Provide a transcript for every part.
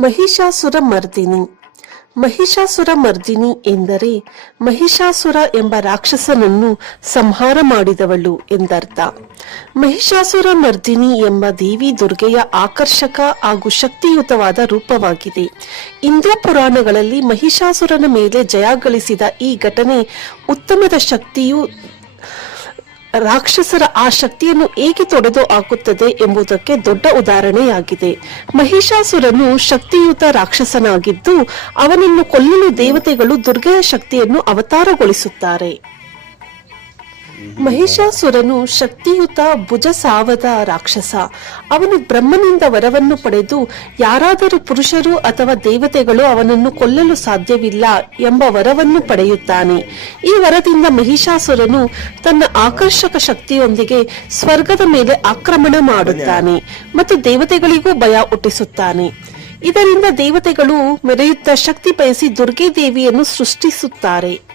ಮಹಿಷಾಸುರ ಮರ್ದಿನಿ. ಮಹಿಷಾಸುರ ಮರ್ದಿನಿ ಎಂದರೆ ಮಹಿಷಾಸುರ ಎಂಬ ರಾಕ್ಷಸನನ್ನು ಸಂಹಾರ ಮಾಡಿದವಳು ಎಂದರ್ಥ. ಮಹಿಷಾಸುರ ಮರ್ದಿನಿ ಎಂಬ ದೇವಿ ದುರ್ಗೆಯ ಆಕರ್ಷಕ ಹಾಗೂ ಶಕ್ತಿಯುತವಾದ ರೂಪವಾಗಿದೆ. ಹಿಂದೂ ಪುರಾಣಗಳಲ್ಲಿ ಮಹಿಷಾಸುರನ ಮೇಲೆ ಜಯ ಗಳಿಸಿದ ಈ ಘಟನೆ ಉತ್ತಮದ ಶಕ್ತಿಯು ರಾಕ್ಷಸರ ಆ ಶಕ್ತಿಯನ್ನು ಹೇಗೆ ತೊಡೆದು ಹಾಕುತ್ತದೆ ಎಂಬುದಕ್ಕೆ ದೊಡ್ಡ ಉದಾಹರಣೆಯಾಗಿದೆ. ಮಹಿಷಾಸುರನು ಶಕ್ತಿಯುತ ರಾಕ್ಷಸನಾಗಿದ್ದು ಅವನನ್ನು ಕೊಲ್ಲಲು ದೇವತೆಗಳು ದುರ್ಗೆಯ ಶಕ್ತಿಯನ್ನು ಅವತಾರಗೊಳಿಸುತ್ತಾರೆ. ಮಹಿಷಾಸುರನು ಶಕ್ತಿಯುತ ಭುಜಸಾವದ ರಾಕ್ಷಸ. ಅವನು ಬ್ರಹ್ಮನಿಂದ ವರವನ್ನು ಪಡೆದು ಯಾರಾದರೂ ಪುರುಷರು ಅಥವಾ ದೇವತೆಗಳು ಅವನನ್ನು ಕೊಲ್ಲಲು ಸಾಧ್ಯವಿಲ್ಲ ಎಂಬ ವರವನ್ನು ಪಡೆಯುತ್ತಾನೆ. ಈ ವರದಿಂದ ಮಹಿಷಾಸುರನು ತನ್ನ ಆಕರ್ಷಕ ಶಕ್ತಿಯೊಂದಿಗೆ ಸ್ವರ್ಗದ ಮೇಲೆ ಆಕ್ರಮಣ ಮಾಡುತ್ತಾನೆ ಮತ್ತು ದೇವತೆಗಳಿಗೂ ಭಯ ಹುಟ್ಟಿಸುತ್ತಾನೆ. ಇದರಿಂದ ದೇವತೆಗಳು ಮೆರೆಯುತ್ತಾ ಶಕ್ತಿ ಬಯಸಿ ದುರ್ಗೆ ದೇವಿಯನ್ನು ಸೃಷ್ಟಿಸುತ್ತಾರೆ.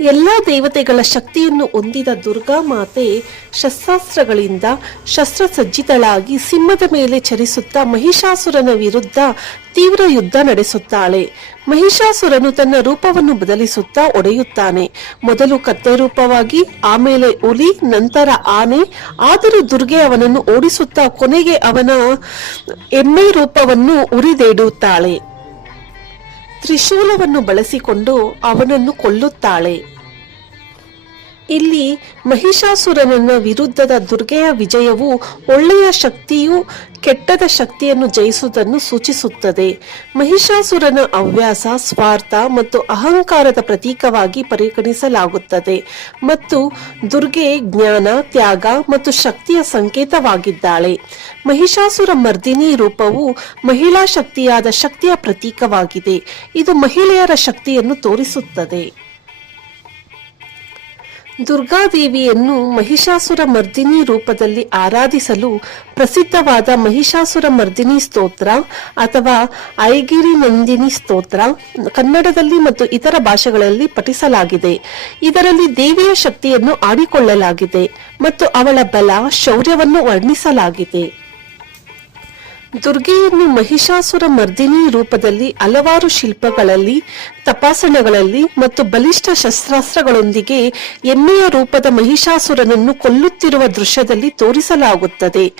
ಎಲ್ಲ ದೇವತೆಗಳ ಶಕ್ತಿಯನ್ನು ಹೊಂದಿದ ದುರ್ಗಾ ಮಾತೆ ಶಸ್ತ್ರಾಸ್ತ್ರಗಳಿಂದ ಶಸ್ತ್ರಸಜ್ಜಿತಳಾಗಿ ಸಿಂಹದ ಮೇಲೆ ಚರಿಸುತ್ತಾ ಮಹಿಷಾಸುರನ ವಿರುದ್ಧ ತೀವ್ರ ಯುದ್ಧ ನಡೆಸುತ್ತಾಳೆ. ಮಹಿಷಾಸುರನು ತನ್ನ ರೂಪವನ್ನು ಬದಲಿಸುತ್ತಾ ಒಡೆಯುತ್ತಾನೆ. ಮೊದಲು ಕತ್ತೆ ರೂಪವಾಗಿ, ಆಮೇಲೆ ಹುಲಿ, ನಂತರ ಆನೆ. ಆದರೂ ದುರ್ಗೆ ಅವನನ್ನು ಓಡಿಸುತ್ತಾ ಕೊನೆಗೆ ಅವನ ಎಮ್ಮೆ ರೂಪವನ್ನು ಉರಿದೇಡುತ್ತಾಳೆ. ತ್ರಿಶೂಲವನ್ನು ಬಳಸಿಕೊಂಡು ಅವನನ್ನು ಕೊಲ್ಲುತ್ತಾಳೆ. ಇಲ್ಲಿ ಮಹಿಷಾಸುರನ ವಿರುದ್ಧದ ದುರ್ಗೆಯ ವಿಜಯವು ಒಳ್ಳೆಯ ಶಕ್ತಿಯು ಕೆಟ್ಟದ ಶಕ್ತಿಯನ್ನು ಜಯಿಸುವುದನ್ನು ಸೂಚಿಸುತ್ತದೆ. ಮಹಿಷಾಸುರನ ಹವ್ಯಾಸ, ಸ್ವಾರ್ಥ ಮತ್ತು ಅಹಂಕಾರದ ಪ್ರತೀಕವಾಗಿ ಪರಿಗಣಿಸಲಾಗುತ್ತದೆ ಮತ್ತು ದುರ್ಗೆ ಜ್ಞಾನ, ತ್ಯಾಗ ಮತ್ತು ಶಕ್ತಿಯ ಸಂಕೇತವಾಗಿದ್ದಾಳೆ. ಮಹಿಷಾಸುರ ಮರ್ದಿನಿ ರೂಪವು ಮಹಿಳಾ ಶಕ್ತಿಯಾದ ಶಕ್ತಿಯ ಪ್ರತೀಕವಾಗಿದೆ. ಇದು ಮಹಿಳೆಯರ ಶಕ್ತಿಯನ್ನು ತೋರಿಸುತ್ತದೆ. ದುರ್ಗಾದೇವಿಯನ್ನು ಮಹಿಷಾಸುರ ಮರ್ದಿನಿ ರೂಪದಲ್ಲಿ ಆರಾಧಿಸಲು ಪ್ರಸಿದ್ಧವಾದ ಮಹಿಷಾಸುರ ಮರ್ದಿನಿ ಸ್ತೋತ್ರ ಅಥವಾ ಐಗಿರಿ ನಂದಿನಿ ಸ್ತೋತ್ರ ಕನ್ನಡದಲ್ಲಿ ಮತ್ತು ಇತರ ಭಾಷೆಗಳಲ್ಲಿ ಪಠಿಸಲಾಗಿದೆ. ಇದರಲ್ಲಿ ದೇವಿಯ ಶಕ್ತಿಯನ್ನು ಆಡಿಕೊಳ್ಳಲಾಗಿದೆ ಮತ್ತು ಅವಳ ಬಲ, ಶೌರ್ಯವನ್ನು ವರ್ಣಿಸಲಾಗಿದೆ. ದುರ್ಗೆಯನ್ನು ಮಹಿಷಾಸುರ ಮರ್ದಿನಿ ರೂಪದಲ್ಲಿ ಹಲವಾರು ಶಿಲ್ಪಗಳಲ್ಲಿ, ತಪಾಸಣೆಗಳಲ್ಲಿ ಮತ್ತು ಬಲಿಷ್ಠ ಶಸ್ತ್ರಾಸ್ತ್ರಗಳೊಂದಿಗೆ ಎಮ್ಮೆಯ ರೂಪದ ಮಹಿಷಾಸುರನನ್ನು ಕೊಲ್ಲುತ್ತಿರುವ ದೃಶ್ಯದಲ್ಲಿ ತೋರಿಸಲಾಗುತ್ತದೆ.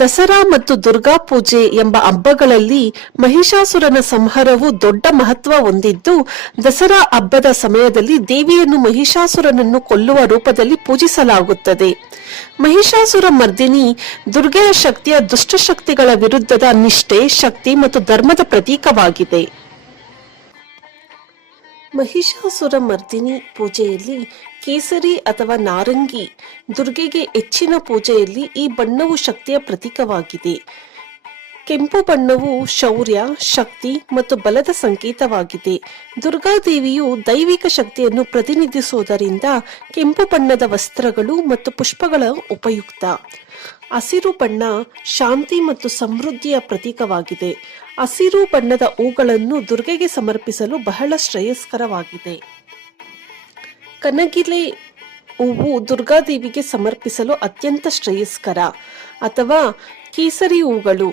ದಸರಾ ಮತ್ತು ದುರ್ಗಾ ಪೂಜೆ ಎಂಬ ಹಬ್ಬಗಳಲ್ಲಿ ಮಹಿಷಾಸುರನ ಸಂಹಾರವು ದೊಡ್ಡ ಮಹತ್ವ ಹೊಂದಿದ್ದು, ದಸರಾ ಹಬ್ಬದ ಸಮಯದಲ್ಲಿ ದೇವಿಯನ್ನು ಮಹಿಷಾಸುರನನ್ನು ಕೊಲ್ಲುವ ರೂಪದಲ್ಲಿ ಪೂಜಿಸಲಾಗುತ್ತದೆ. ಮಹಿಷಾಸುರ ಮರ್ದಿನಿ ದುರ್ಗೆಯ ಶಕ್ತಿಯ ದುಷ್ಟಶಕ್ತಿಗಳ ವಿರುದ್ಧದ ನಿಷ್ಠೆ, ಶಕ್ತಿ ಮತ್ತು ಧರ್ಮದ ಪ್ರತೀಕವಾಗಿದೆ. ಮಹಿಷಾಸುರ ಮರ್ದಿನಿ ಪೂಜೆಯಲ್ಲಿ ಕೇಸರಿ ಅಥವಾ ನಾರಂಗಿ ದುರ್ಗೆಗೆ ಹೆಚ್ಚಿನ ಪೂಜೆಯಲ್ಲಿ ಈ ಬಣ್ಣವು ಶಕ್ತಿಯ ಪ್ರತೀಕವಾಗಿದೆ. ಕೆಂಪು ಬಣ್ಣವು ಶೌರ್ಯ, ಶಕ್ತಿ ಮತ್ತು ಬಲದ ಸಂಕೇತವಾಗಿದೆ. ದುರ್ಗಾದೇವಿಯು ದೈವಿಕ ಶಕ್ತಿಯನ್ನು ಪ್ರತಿನಿಧಿಸುವುದರಿಂದ ಕೆಂಪು ಬಣ್ಣದ ವಸ್ತ್ರಗಳು ಮತ್ತು ಪುಷ್ಪಗಳ ಉಪಯುಕ್ತ. ಹಸಿರು ಬಣ್ಣ ಶಾಂತಿ ಮತ್ತು ಸಮೃದ್ಧಿಯ ಪ್ರತೀಕವಾಗಿದೆ. ಹಸಿರು ಬಣ್ಣದ ಹೂಗಳನ್ನು ದುರ್ಗೆಗೆ ಸಮರ್ಪಿಸಲು ಬಹಳ ಶ್ರೇಯಸ್ಕರವಾಗಿದೆ. ಕನಗಿಲೆ ಹೂವು ದುರ್ಗಾದೇವಿಗೆ ಸಮರ್ಪಿಸಲು ಅತ್ಯಂತ ಶ್ರೇಯಸ್ಕರ. ಅಥವಾ ಕೇಸರಿ ಹೂಗಳು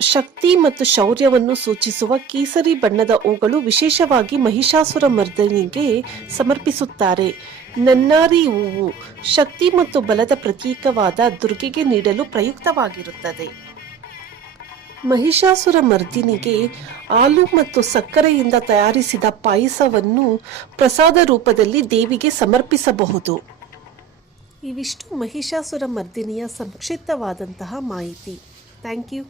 ಶಕ್ತಿ ಮತ್ತು ಶೌರ್ಯವನ್ನು ಸೂಚಿಸುವ ಕೇಸರಿ ಬಣ್ಣದ ಹೂಗಳು ವಿಶೇಷವಾಗಿ ಮಹಿಷಾಸುರ ಮರ್ದಿನಿಗೆ ಸಮರ್ಪಿಸುತ್ತಾರೆ. ನನ್ನಾರಿ ಹೂವು ಶಕ್ತಿ ಮತ್ತು ಬಲದ ಪ್ರತೀಕವಾದ ದುರ್ಗೆಗೆ ನೀಡಲು ಪ್ರಯುಕ್ತವಾಗಿರುತ್ತದೆ. ಮಹಿಷಾಸುರ ಮರ್ದಿನಿಗೆ ಹಾಲು ಮತ್ತು ಸಕ್ಕರೆಯಿಂದ ತಯಾರಿಸಿದ ಪಾಯಸವನ್ನು ಪ್ರಸಾದ ರೂಪದಲ್ಲಿ ದೇವಿಗೆ ಸಮರ್ಪಿಸಬಹುದು. ಇವಿಷ್ಟು ಮಹಿಷಾಸುರ ಮರ್ದಿನಿಯ ಸಂಕ್ಷಿಪ್ತವಾದಂತಹ ಮಾಹಿತಿ. Thank you.